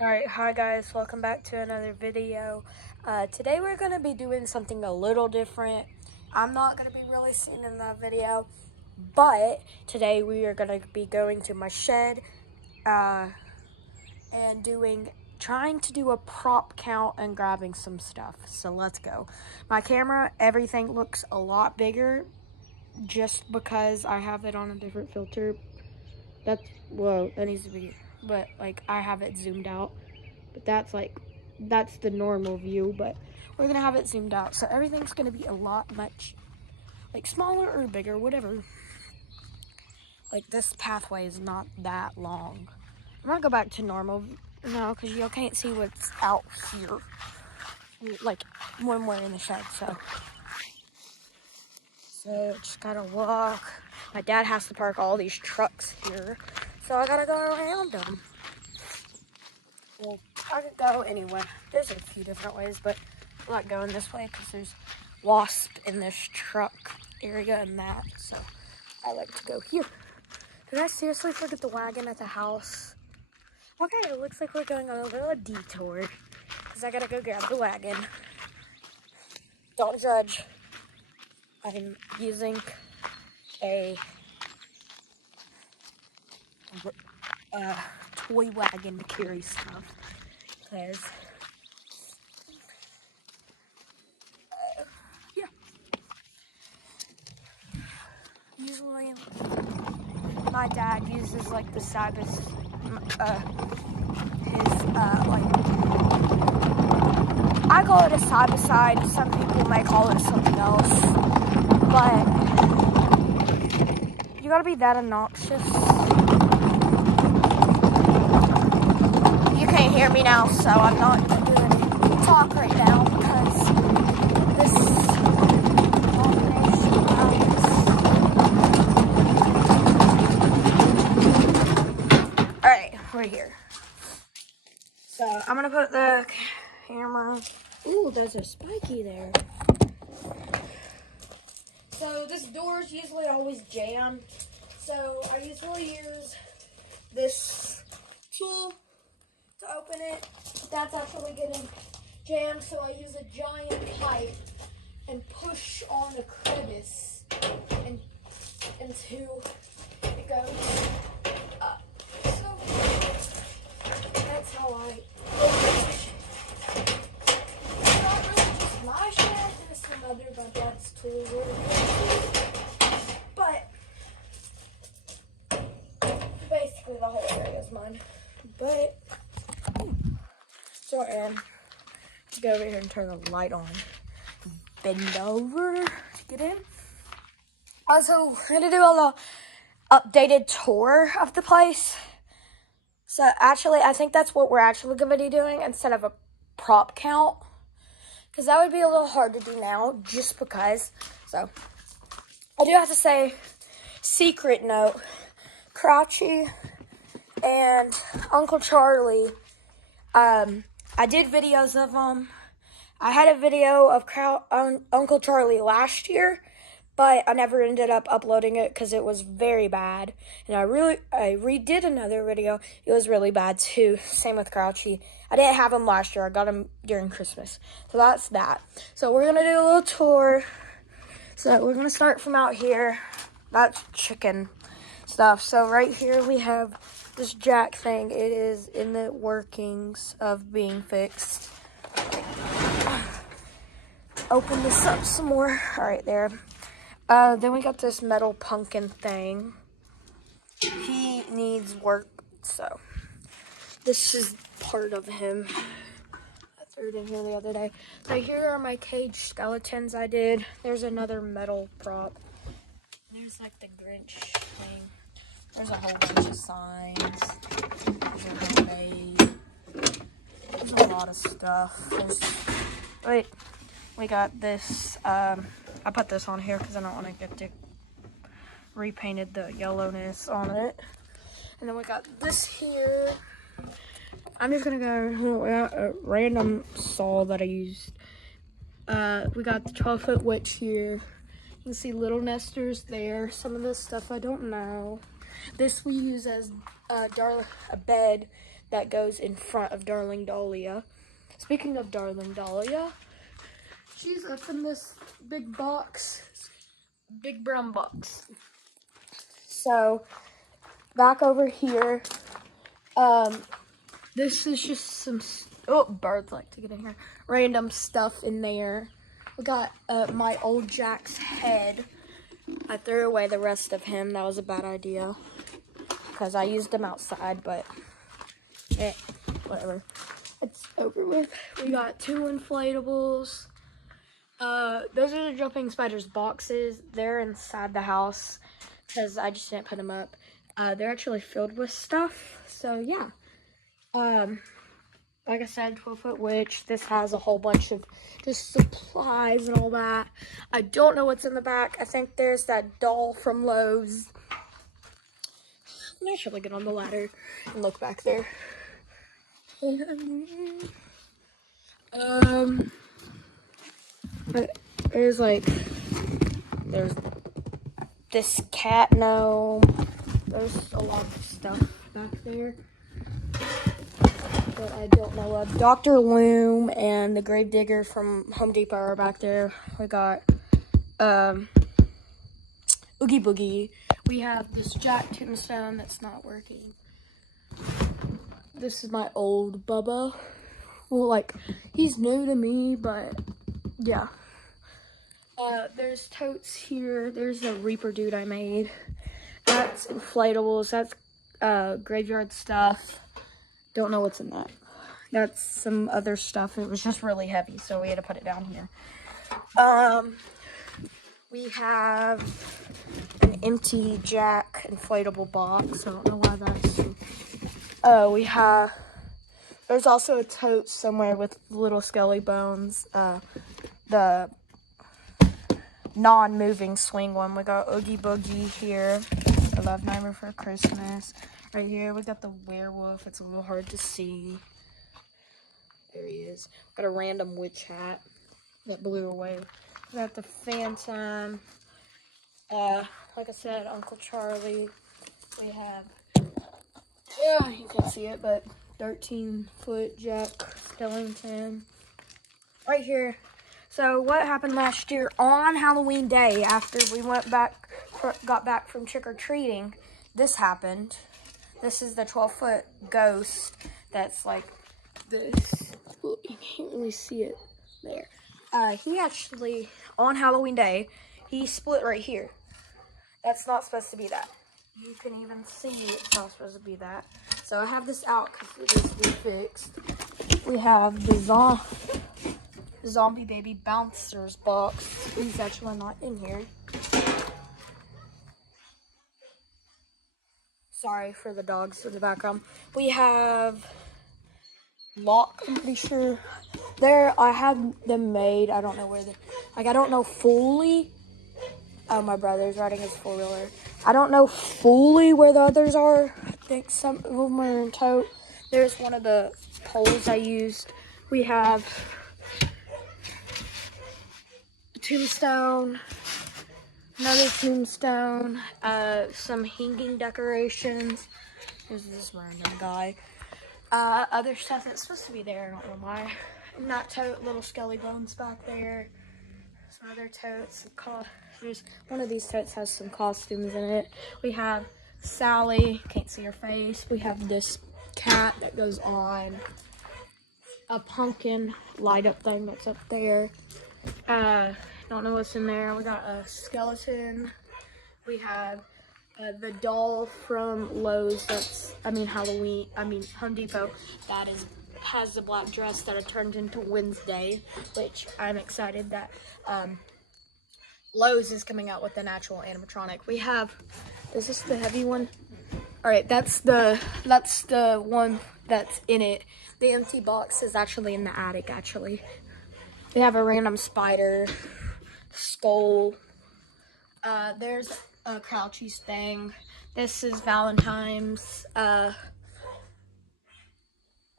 Alright, hi guys, welcome back to another video. Today we're going to be doing something a little different. I'm not going to be really seen in that video, but today we are going to be going to my shed and trying to do a prop count and grabbing some stuff. So let's go. My camera, everything looks a lot bigger just because I have it on a different filter. Whoa, that needs to be, but like I have it zoomed out. But that's the normal view, but we're gonna have it zoomed out. So everything's gonna be a lot much like smaller or bigger, whatever. Like this pathway is not that long. I'm gonna go back to normal now because y'all can't see what's out here. Like when we're in the shed, so just gotta walk. My dad has to park all these trucks here, so I gotta go around them. Well, I could go anywhere. There's a few different ways, but I'm not going this way because there's wasp in this truck area and that, so I like to go here. Did I seriously forget the wagon at the house? Okay, it looks like we're going on a little detour because I gotta go grab the wagon. Don't judge. I'm using a toy wagon to carry stuff because yeah. Usually my dad uses like the side by I call it a side by side. Some people may call it something else, but you gotta be that obnoxious. You can't hear me now, so I'm not gonna do any talk right now because this we're here. So I'm gonna put the camera. Ooh, there's a spiky there. So this door is usually always jammed. So I usually use this tool to open it. That's actually getting jammed, so I use a giant pipe and push on the crevice until it goes up. So that's how I open it. It's not really just my shed, there's some other my dad's tools over here. But basically the whole area is mine. But so to go over here and turn the light on. Bend over to get in. Also, we're gonna do a little updated tour of the place. So actually, I think that's what we're actually gonna be doing instead of a prop count. Because that would be a little hard to do now, just because. So, I do have to say, secret note, Crouchy and Uncle Charlie, I did videos of them. I had a video of Uncle Charlie last year, but I never ended up uploading it because it was very bad. And I redid another video. It was really bad too. Same with Crouchy. I didn't have him last year. I got him during Christmas. So that's that. So we're going to do a little tour. So we're going to start from out here. That's chicken stuff. So right here we have this jack thing. It is in the workings of being fixed. Open this up some more. All right, there. Then we got this metal pumpkin thing. He needs work, so this is part of him. I threw it in here the other day. So here are my cage skeletons I did. There's another metal prop. There's like the Grinch thing. There's a whole bunch of signs. There's a homemade. There's a lot of stuff. Wait, we got this. I put this on here because I don't want to get it repainted the yellowness on it. And then we got this here. I'm just gonna go a random saw that I used. We got the 12-foot witch here. You can see little nesters there. Some of this stuff I don't know. This we use as a bed that goes in front of Darling Dahlia. Speaking of Darling Dahlia, she's up in this big box, big brown box. So, back over here, this is just some, birds like to get in here, random stuff in there. We got my old Jack's head. I threw away the rest of him. That was a bad idea because I used him outside, but whatever. It's over with. We got 2 inflatables. Those are the Jumping Spiders boxes. They're inside the house because I just didn't put them up. They're actually filled with stuff. So yeah. Like I said, 12-foot witch. This has a whole bunch of just supplies and all that. I don't know what's in the back. I think there's that doll from Lowe's. I'm actually get on the ladder and look back there. There's this cat gnome. There's a lot of stuff back there that I don't know of. Dr. Loom and the Gravedigger from Home Depot are back there. We got Oogie Boogie. We have this Jack Tombstone that's not working. This is my old Bubba. Well, like, he's new to me, but yeah. There's totes here. There's a Reaper dude I made. That's inflatables. That's graveyard stuff. Don't know what's in that. That's some other stuff. It was just really heavy, so we had to put it down here. We have an empty Jack inflatable box. I don't know why that's... There's also a tote somewhere with little skelly bones. The non-moving swing one. We got Oogie Boogie here. I love Nightmare for Christmas. Right here, we got the werewolf. It's a little hard to see. There he is. Got a random witch hat that blew away. We got the Phantom. Like I said, Uncle Charlie. We have, you can't see it, but 13-foot Jack Skellington. Right here. So what happened last year on Halloween Day after we got back from trick-or-treating, this happened. This is the 12-foot ghost that's like this. Well, you can't really see it there. He actually, on Halloween Day, he split right here. That's not supposed to be that. You can even see it's not supposed to be that. So I have this out because it needs to be fixed. We have the Zombie Baby Bouncers box. He's actually not in here. Sorry for the dogs in the background. We have Lock, I'm pretty sure. There, I had them made. I don't know where I don't know fully. Oh, my brother's riding his 4-wheeler. I don't know fully where the others are. I think some of them are in tote. There's one of the poles I used. We have a tombstone, another tombstone, some hanging decorations. There's this random guy. Other stuff that's supposed to be there, I don't know why. In that tote, little skelly bones back there. Some other totes. There's one of these totes has some costumes in it. We have Sally, can't see her face. We have this cat that goes on. A pumpkin light up thing that's up there. Don't know what's in there. We got a skeleton. We have the doll from Lowe's. Home Depot. That has the black dress that it turned into Wednesday, which I'm excited that Lowe's is coming out with an actual animatronic. We have, is this the heavy one? All right, that's the one that's in it. The empty box is actually in the attic, actually. We have a random spider, skull. There's a Crouchy's thing. This is Valentine's,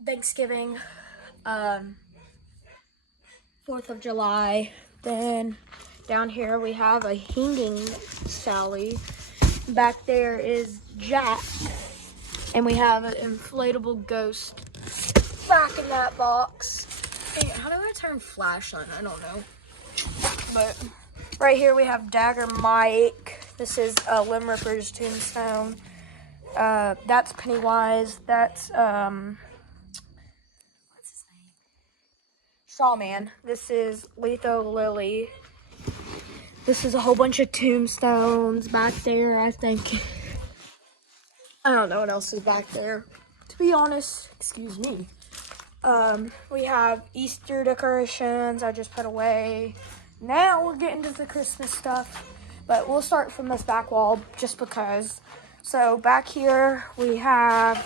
Thanksgiving, 4th of July. Then down here we have a hanging Sally. Back there is Jack. And we have an inflatable ghost back in that box. Hey, how do I turn flash on? I don't know. But right here we have Dagger Mike. This is Lim Ripper's tombstone. That's Pennywise. That's what's his name? Shawman. This is Letho Lily. This is a whole bunch of tombstones back there, I think. I don't know what else is back there. To be honest, excuse me. We have Easter decorations I just put away. Now we're getting to the Christmas stuff, but we'll start from this back wall just because. So back here we have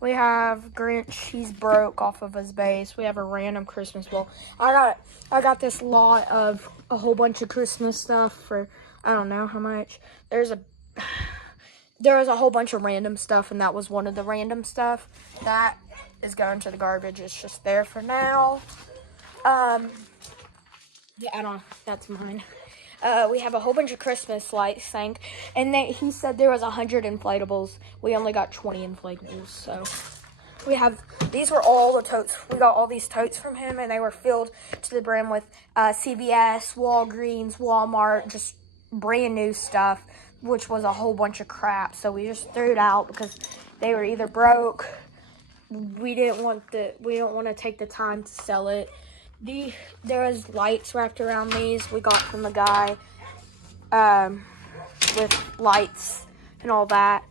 Grinch. He's broke off of his base. We have a random Christmas ball. I got this lot of a whole bunch of Christmas stuff for I don't know how much. There was a whole bunch of random stuff, and that was one of the random stuff. That is going to the garbage. It's just there for now. Yeah, that's mine. We have a whole bunch of Christmas lights thing, and he said there was 100 inflatables. We only got 20 inflatables, so these were all the totes. We got all these totes from him, and they were filled to the brim with CVS, Walgreens, Walmart, just brand new stuff, which was a whole bunch of crap. So we just threw it out because they were either broke. We don't want to take the time to sell it. There was lights wrapped around these we got from the guy with lights and all that,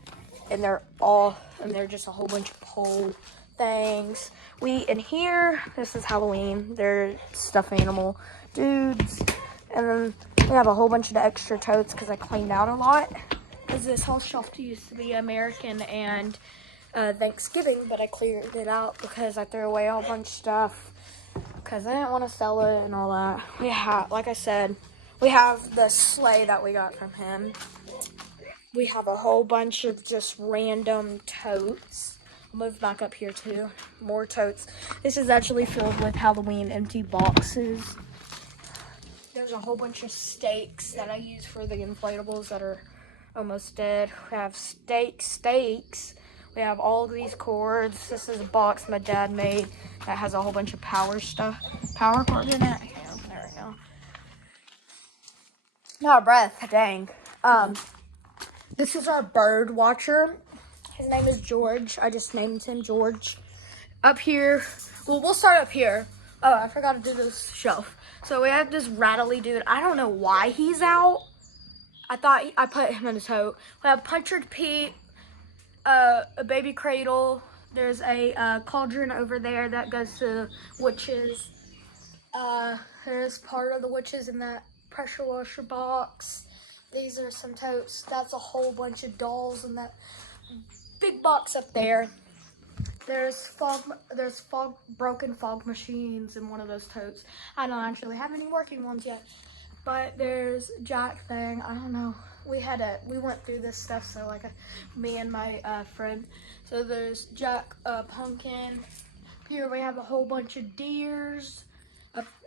and they're just a whole bunch of pole things. In here, this is Halloween. They're stuffed animal dudes, and then we have a whole bunch of extra totes because I cleaned out a lot. Because this whole shelf used to be American and Thanksgiving, but I cleared it out because I threw away a whole bunch of stuff because I didn't want to sell it and all that. We have, like I said, we have the sleigh that we got from him. We have a whole bunch of just random totes. I'll move back up here too. More totes. This is actually filled with Halloween empty boxes. There's a whole bunch of stakes that I use for the inflatables that are almost dead. We have stakes. We have all of these cords. This is a box my dad made that has a whole bunch of power cord in it. Yeah, there we go. Not a breath, dang. This is our bird watcher. His name is George. I just named him George. Up here, well, we'll start up here. Oh, I forgot to do this shelf. So we have this rattly dude. I don't know why he's out. I thought I put him in a tote. We have Punchard Pete, a baby cradle. There's a cauldron over there that goes to witches. There's part of the witches in that pressure washer box. These are some totes. That's a whole bunch of dolls in that big box up there. There's broken fog machines in one of those totes. I don't actually have any working ones yet. But there's Jack thing. I don't know. We went through this stuff, so me and my friend. So there's Jack pumpkin. Here we have a whole bunch of deers.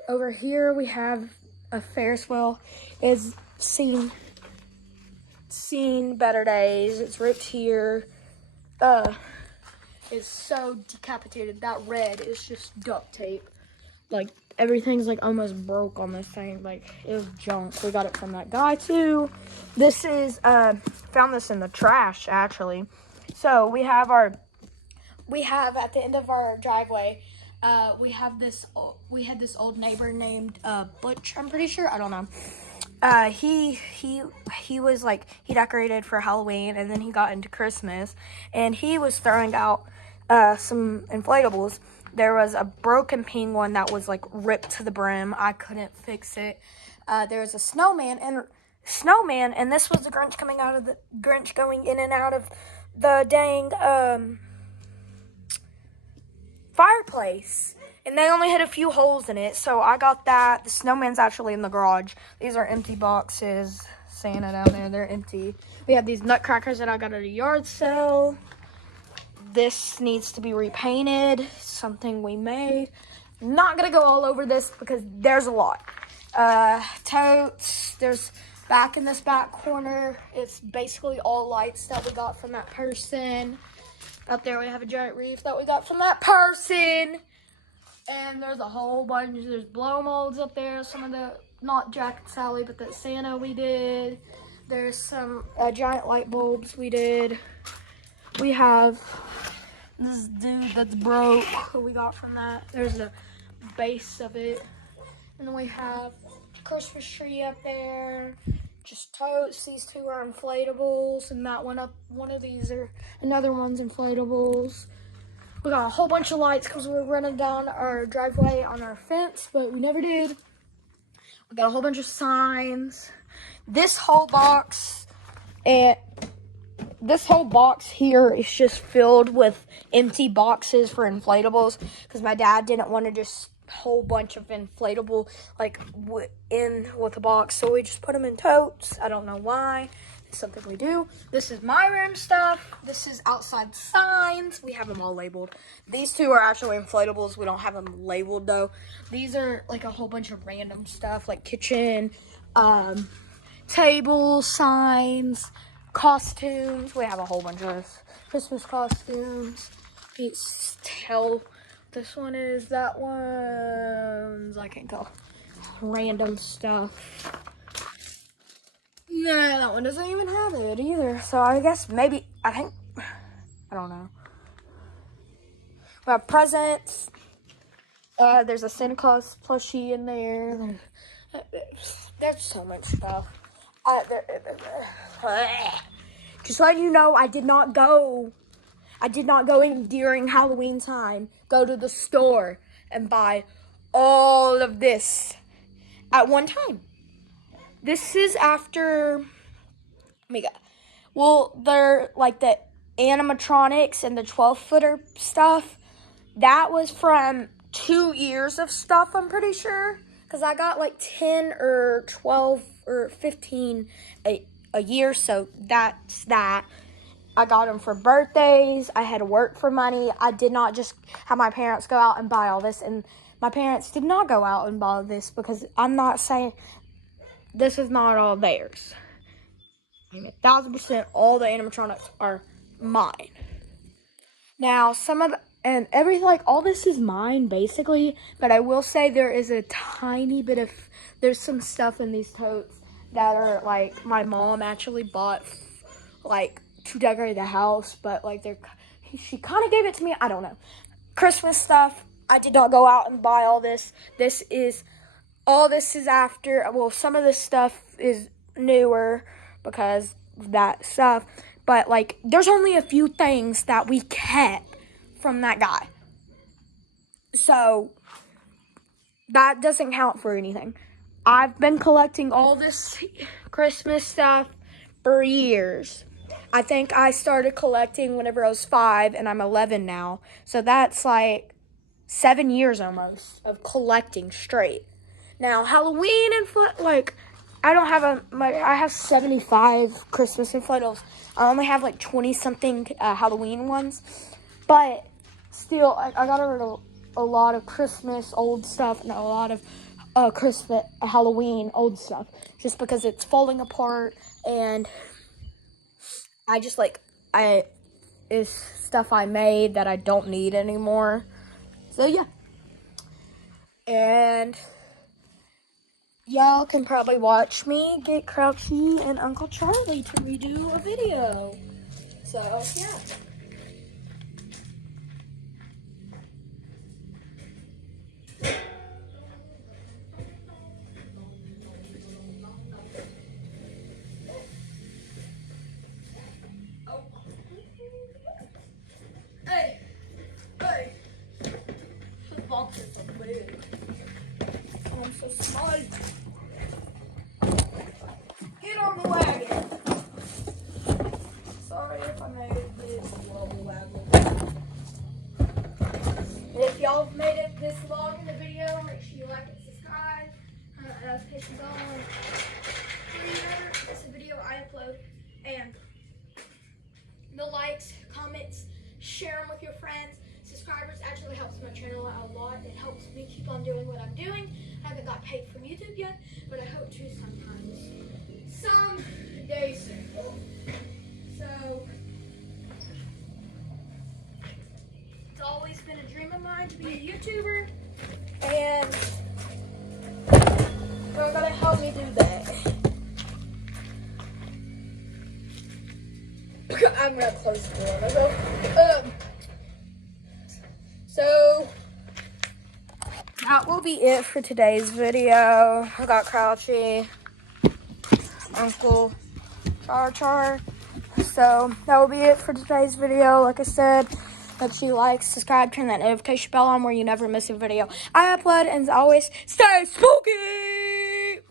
Over here we have a Ferris wheel. It's seen better days. It's ripped here. It's so decapitated. That red is just duct tape. Like, everything's almost broke on this thing. It was junk. We got it from that guy too. This is found this in the trash actually. So we have at the end of our driveway, we had this old neighbor named Butch, I'm pretty sure. I don't know. He was he decorated for Halloween, and then he got into Christmas, and he was throwing out some inflatables. There was a broken penguin that was ripped to the brim. I couldn't fix it. There was a snowman, and this was the Grinch going in and out of the dang fireplace. And they only had a few holes in it, so I got that. The snowman's actually in the garage. These are empty boxes. Santa down there, they're empty. We have these nutcrackers that I got at a yard sale. This needs to be repainted, something we made. Not gonna go all over this because there's a lot. Totes, there's back in this back corner. It's basically all lights that we got from that person. Up there we have a giant wreath that we got from that person. And there's a whole bunch. There's blow molds up there. Some of the, not Jack and Sally, but the Santa we did. There's some giant light bulbs we did. We have this dude that's broke who we got from that. There's the base of it. And then we have a Christmas tree up there. Just totes. These two are inflatables. And that one up, one of these are, another one's inflatables. We got a whole bunch of lights because we were running down our driveway on our fence, but we never did. We got a whole bunch of signs. This whole box here is just filled with empty boxes for inflatables because my dad didn't want to just whole bunch of inflatable like in with a box, so we just put them in totes. I don't know why. It's something we do. This is my room stuff. This is outside signs. We have them all labeled. These two are actually inflatables. We don't have them labeled though. These are like a whole bunch of random stuff like kitchen, tables, signs, costumes. We have a whole bunch of Christmas costumes. You can tell this one is, that one's, I can't tell. Random stuff. No, that one doesn't even have it either. So I guess maybe, I don't know. We have presents. There's a Santa Claus plushie in there. There's so much stuff. Just letting you know, I did not go in during Halloween time, go to the store and buy all of this at one time. This is after, they're like the animatronics and the 12-footer stuff. That was from 2 years of stuff, I'm pretty sure. Because I got like 10 or 12 or 15 a year, so that's that. I got them for birthdays. I had to work for money. I did not just have my parents go out and buy all this. And my parents did not go out and buy this because I'm not saying this is not all theirs. 1,000% all the animatronics are mine. Now, all this is mine basically, but I will say there is a tiny bit of, there's some stuff in these totes that are like my mom actually bought like to decorate the house, but like she kind of gave it to me. I don't know. Christmas stuff. I did not go out and buy all this. This is after. Well, some of this stuff is newer because of that stuff, but like there's only a few things that we kept from that guy, so that doesn't count for anything. I've been collecting all this Christmas stuff for years. I think I started collecting whenever I was 5, and I'm 11 now. So that's like 7 years almost of collecting straight. Now, Halloween and I have 75 Christmas inflatables. I only have like 20-something Halloween ones. But still, I got rid of a lot of Christmas old stuff and a lot of Christmas, Halloween old stuff. Just because it's falling apart and it's stuff I made that I don't need anymore. So yeah. And y'all can probably watch me get Crouchy and Uncle Charlie to redo a video. So yeah. Hey. The boxes are big. I'm so small. Get on the wagon. Sorry if I made it this wobble waggle. If y'all have made it this long in the video, make sure you like and subscribe. Notifications on. Whenever this video I upload, and the likes, comments, share them with your friends. Subscribers actually helps my channel out a lot. It helps me keep on doing what I'm doing. I haven't got paid from YouTube yet, but I hope to sometimes. Someday soon. So, to be a YouTuber, and you're gonna help me do that. I'm gonna close the door. I'm gonna go. So that will be it for today's video. I got Crouchy, Uncle Char. So that will be it for today's video. Like I said, make sure you like, subscribe, turn that notification bell on where you never miss a video I upload. And as always, stay spooky!